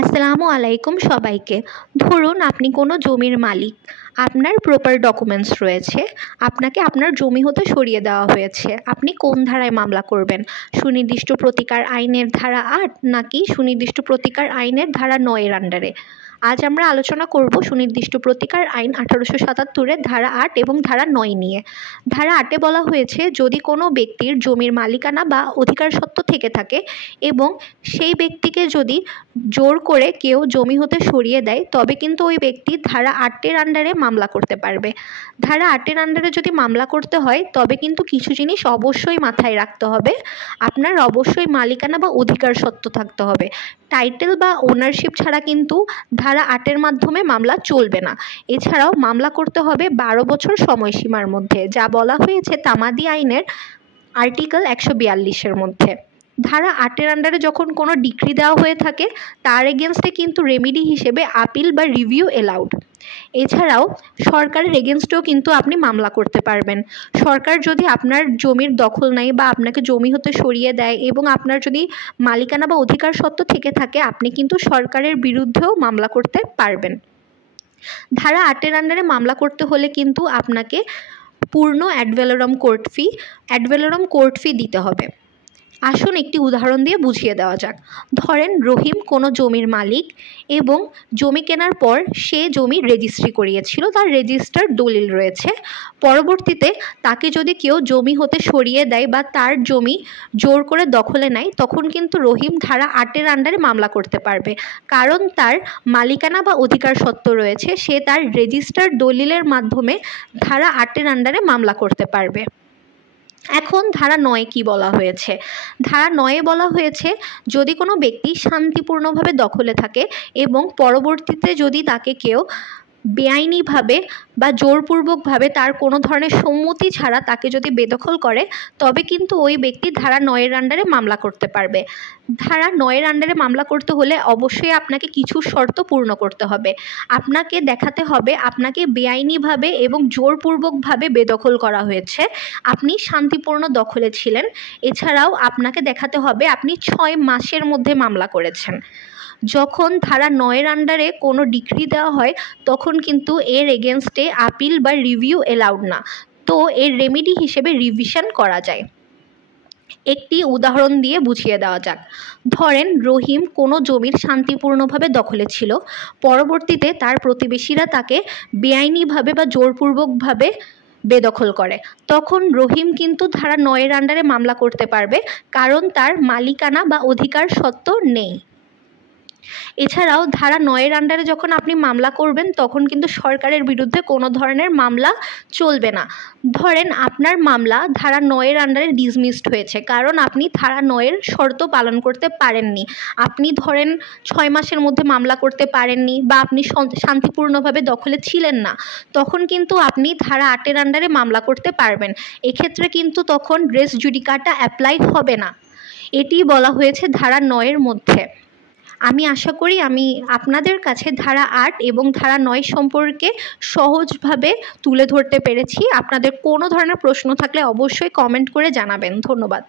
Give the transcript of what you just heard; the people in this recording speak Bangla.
আসসালামু আলাইকুম সবাইকে। ধরুন আপনি কোনো জমির মালিক, আপনার প্রপার ডকুমেন্টস রয়েছে, আপনাকে আপনার জমি হতে সরিয়ে দেওয়া হয়েছে। আপনি কোন ধারায় মামলা করবেন? সুনির্দিষ্ট প্রতিকার আইনের ধারা ৮ নাকি সুনির্দিষ্ট প্রতিকার আইনের ধারা ৯ এর আন্ডারে? আজ আমরা আলোচনা করব সুনির্দিষ্ট প্রতিকার আইন 1877-এর ধারা ৮ এবং ধারা ৯ নিয়ে। ধারা ৮-এ বলা হয়েছে, যদি কোনো ব্যক্তির জমির মালিকানা বা অধিকার সত্ত্ব থেকে থাকে এবং সেই ব্যক্তিকে যদি জোর করে কেউ জমি হতে সরিয়ে দেয়, তবে কিন্তু ওই ব্যক্তি ধারা ৮-এর আন্ডারে মামলা করতে পারবে। ধারা ৮-এর আন্ডারে যদি মামলা করতে হয়, তবে কিন্তু কিছু জিনিস অবশ্যই মাথায় রাখতে হবে। আপনার অবশ্যই মালিকানা বা অধিকার সত্ত্ব থাকতে হবে। টাইটেল বা ওনারশিপ ছাড়া কিন্তু ধারা ৮-এর মাধ্যমে মামলা চলবে না। এছাড়াও মামলা করতে হবে ১২ বছর সময়সীমার মধ্যে, যা বলা হয়েছে তামাদি আইনের আর্টিকেল ১৪২-এর মধ্যে। ধারা ৮-এর আন্ডারে যখন কোনো ডিক্রি দেওয়া হয়ে থাকে, তার এগেনস্টে কিন্তু রেমিডি হিসেবে আপিল বা রিভিউ এলাউড। এছাড়াও সরকারের এগেনস্টেও কিন্তু আপনি মামলা করতে পারবেন। সরকার যদি আপনার জমির দখল নেয় বা আপনাকে জমি হতে সরিয়ে দেয় এবং আপনার যদি মালিকানা বা অধিকার সত্ত্ব থেকে থাকে, আপনি কিন্তু সরকারের বিরুদ্ধেও মামলা করতে পারবেন। ধারা ৮-এর আন্ডারে মামলা করতে হলে কিন্তু আপনাকে পূর্ণ অ্যাড ভ্যালোরাম কোর্ট ফি দিতে হবে। আসুন একটি উদাহরণ দিয়ে বুঝিয়ে দেওয়া যাক। ধরেন রহিম কোনো জমির মালিক এবং জমি কেনার পর সে জমি রেজিস্ট্রি করিয়েছিল, তার রেজিস্টার্ড দলিল রয়েছে। পরবর্তীতে তাকে যদি কেউ জমি হতে সরিয়ে দেয় বা তার জমি জোর করে দখলে নেয়, তখন কিন্তু রহিম ধারা ৮-এর আন্ডারে মামলা করতে পারবে, কারণ তার মালিকানা বা অধিকার সত্ত্ব রয়েছে। সে তার রেজিস্টার্ড দলিলের মাধ্যমে ধারা ৮-এর আন্ডারে মামলা করতে পারবে। এখন ধারা ৯ কি বলা হয়েছে? ধারা ৯-এ বলা হয়েছে, যদি কোনো ব্যক্তি শান্তিপূর্ণভাবে দখলে থাকে এবং পরবর্তীতে যদি তাকে কেউ বেআইনিভাবে বা জোরপূর্বকভাবে তার কোনো ধরনের সম্মতি ছাড়া তাকে যদি বেদখল করে, তবে কিন্তু ওই ব্যক্তি ধারা ৯-এর আন্ডারে মামলা করতে পারবে। ধারা ৯-এর আন্ডারে মামলা করতে হলে অবশ্যই আপনাকে কিছু শর্ত পূর্ণ করতে হবে। আপনাকে দেখাতে হবে আপনাকে বেআইনিভাবে এবং জোরপূর্বকভাবে বেদখল করা হয়েছে, আপনি শান্তিপূর্ণ দখলে ছিলেন। এছাড়াও আপনাকে দেখাতে হবে আপনি ৬ মাসের মধ্যে মামলা করেছেন। যখন ধারা ৯-এর আন্ডারে কোনো ডিক্রি দেওয়া হয়, তখন কিন্তু এর এগেনস্টে আপিল বা রিভিউ এলাউড না, তো এর রেমেডি হিসেবে রিভিশন করা যায়। একটি উদাহরণ দিয়ে বুঝিয়ে দেওয়া যাক। ধরেন রহিম কোনো জমির শান্তিপূর্ণভাবে দখলে ছিল, পরবর্তীতে তার প্রতিবেশীরা তাকে বেআইনিভাবে বা জোরপূর্বকভাবে বেদখল করে, তখন রহিম কিন্তু ধারা ৯-এর আন্ডারে মামলা করতে পারবে, কারণ তার মালিকানা বা অধিকার সত্ত্ব নেই। এছাড়াও ধারা ৯-এর আন্ডারে যখন আপনি মামলা করবেন, তখন কিন্তু সরকারের বিরুদ্ধে কোনো ধরনের মামলা চলবে না। ধরেন আপনার মামলা ধারা ৯-এর আন্ডারে ডিসমিসড হয়েছে, কারণ আপনি ধারা ৯-এর শর্ত পালন করতে পারেননি। আপনি ধরেন ৬ মাসের মধ্যে মামলা করতে পারেননি বা আপনি শান্তিপূর্ণভাবে দখলে ছিলেন না, তখন কিন্তু আপনি ধারা ৮-এর আন্ডারে মামলা করতে পারবেন। এক্ষেত্রে কিন্তু তখন রেস জুডিকাটা অ্যাপ্লাই হবে না। এটি বলা হয়েছে ধারা ৯-এর মধ্যে। আমি আশা করি আমি আপনাদের কাছে ধারা ৮ এবং ধারা ৯ সম্পর্কে সহজভাবে তুলে ধরতে পেরেছি। আপনাদের কোনো ধরনের প্রশ্ন থাকলে অবশ্যই কমেন্ট করে জানাবেন। ধন্যবাদ।